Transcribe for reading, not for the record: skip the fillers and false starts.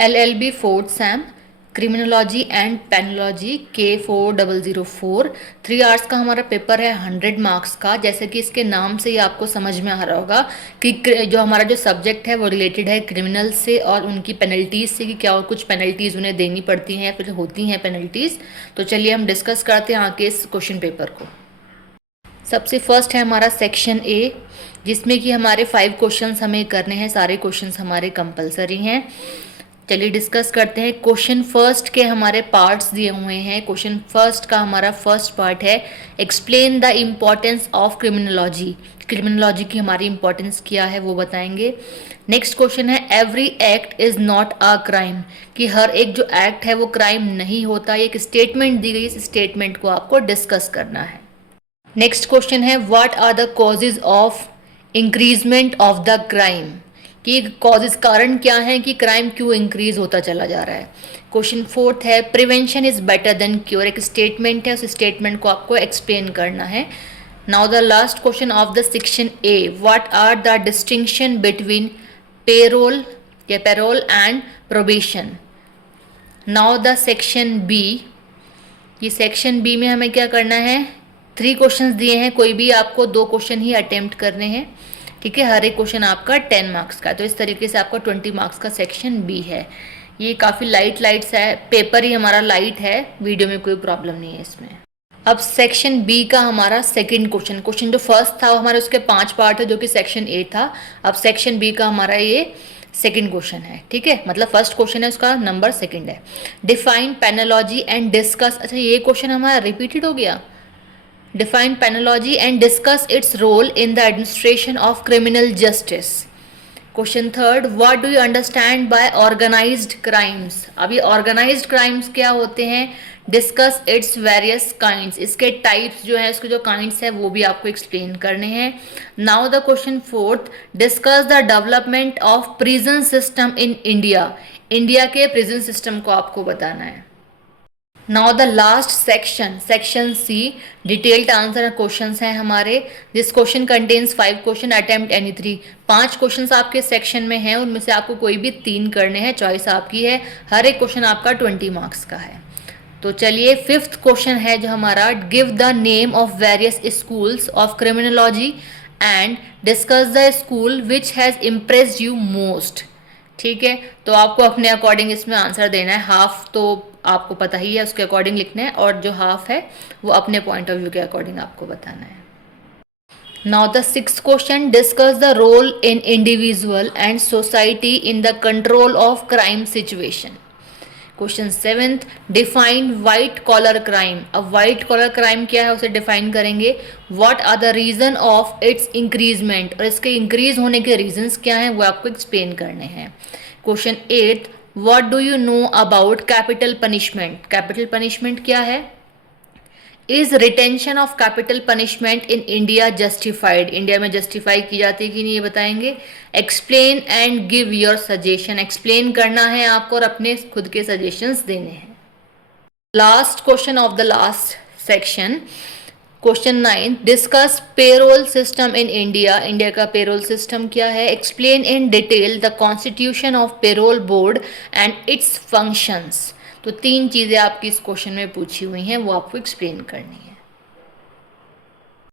LLB fourth sem, criminology and penology K4004। 3 hours का हमारा paper है, 100 मार्क्स का। जैसे कि इसके नाम से ही आपको समझ में आ रहा होगा कि जो हमारा जो सब्जेक्ट है वो रिलेटेड है क्रिमिनल से और उनकी पेनल्टीज़ से, कि क्या और कुछ पेनल्टीज़ उन्हें देनी पड़ती हैं या फिर होती हैं पेनल्टीज़। तो चलिए हम डिस्कस करते हैं आगे इस क्वेश्चन पेपर को। सबसे फर्स्ट है हमारा सेक्शन ए, जिसमें कि हमारे 5 क्वेश्चंस हमें करने हैं। सारे क्वेश्चंस हमारे कंपलसरी हैं। चलिए डिस्कस करते हैं। क्वेश्चन फर्स्ट के हमारे पार्ट्स दिए हुए हैं। क्वेश्चन फर्स्ट का हमारा फर्स्ट पार्ट है explain the importance of criminology. Criminology की हमारी इंपॉर्टेंस क्या है वो बताएंगे। नेक्स्ट क्वेश्चन है every act is not a crime, कि हर एक जो एक्ट है वो क्राइम नहीं होता। एक स्टेटमेंट दी गई, इस स्टेटमेंट को आपको डिस्कस करना है। नेक्स्ट क्वेश्चन है what are the causes of increasement of the crime, कि कॉजेज कारण क्या है कि क्राइम क्यों इंक्रीज होता चला जा रहा है। क्वेश्चन फोर्थ है prevention is better than cure, एक स्टेटमेंट है, उस स्टेटमेंट को आपको एक्सप्लेन करना है। Now the last question of the section A, what are the distinction between parole and probation. Now the section B, ये सेक्शन बी में हमें क्या करना है, 3 क्वेश्चंस दिए हैं, कोई भी आपको 2 क्वेश्चन ही अटेम्प्ट करने हैं, ठीक है। हर एक क्वेश्चन आपका 10 मार्क्स का, तो इस तरीके से आपका 20 मार्क्स का सेक्शन बी है। ये काफ़ी लाइट है, पेपर ही हमारा लाइट है, वीडियो में कोई प्रॉब्लम नहीं है इसमें। अब सेक्शन बी का हमारा सेकंड क्वेश्चन जो फर्स्ट था वो हमारे उसके 5 पार्ट है जो कि सेक्शन ए था। अब सेक्शन बी का हमारा ये सेकंड क्वेश्चन है, ठीक है। मतलब फर्स्ट क्वेश्चन है, उसका नंबर सेकंड है। डिफाइन पेनोलॉजी एंड डिस्कस, अच्छा ये क्वेश्चन हमारा रिपीटेड हो गया। Define penology and discuss its role in the administration of criminal justice. Question third, what do you understand by organized crimes? अब ये organized crimes क्या होते हैं? Discuss its various kinds. इसके types जो हैं, उसके जो kinds हैं वो भी आपको explain करने हैं। Now the question fourth, discuss the development of prison system in India. India के prison system को आपको बताना है। Now the last section C, detailed answer questions हैं हमारे। This question contains 5 question, attempt any 3। 5 questions आपके सेक्शन में हैं, उनमें से आपको कोई भी 3 करने हैं, चॉइस आपकी है। हर एक क्वेश्चन आपका 20 मार्क्स का है। तो चलिए 5th क्वेश्चन है जो हमारा, give the name of various schools of criminology and discuss the school which has impressed you most. ठीक है, तो आपको अपने अकॉर्डिंग इसमें आंसर देना है। हाफ तो आपको पता ही है, उसके अकॉर्डिंग लिखना है, और जो हाफ है वो अपने पॉइंट ऑफ व्यू के अकॉर्डिंग आपको बताना है। Now the 6th question, discuss the role in individual and society in the control of crime situation. Question 7th, define white collar crime. अब व्हाइट कॉलर क्राइम क्या है उसे डिफाइन करेंगे। What are the reason of its increasement, और इसके increase होने के reasons क्या हैं वो आपको एक्सप्लेन करने हैं। Question 8th, what do you know about capital punishment. Capital punishment क्या है। Is retention of capital punishment in India justified, India में जस्टिफाई की जाती है कि नहीं ये बताएंगे। Explain and give your suggestion, explain करना है आपको और अपने खुद के सजेशंस देने हैं। Last question of the last section, question 9, discuss payroll system in India. India का पेरोल सिस्टम क्या है। Explain in detail the constitution of payroll board and it's functions. तो 3 चीज़ें आपकी इस क्वेश्चन में पूछी हुई हैं, वो आपको एक्सप्लेन करनी है।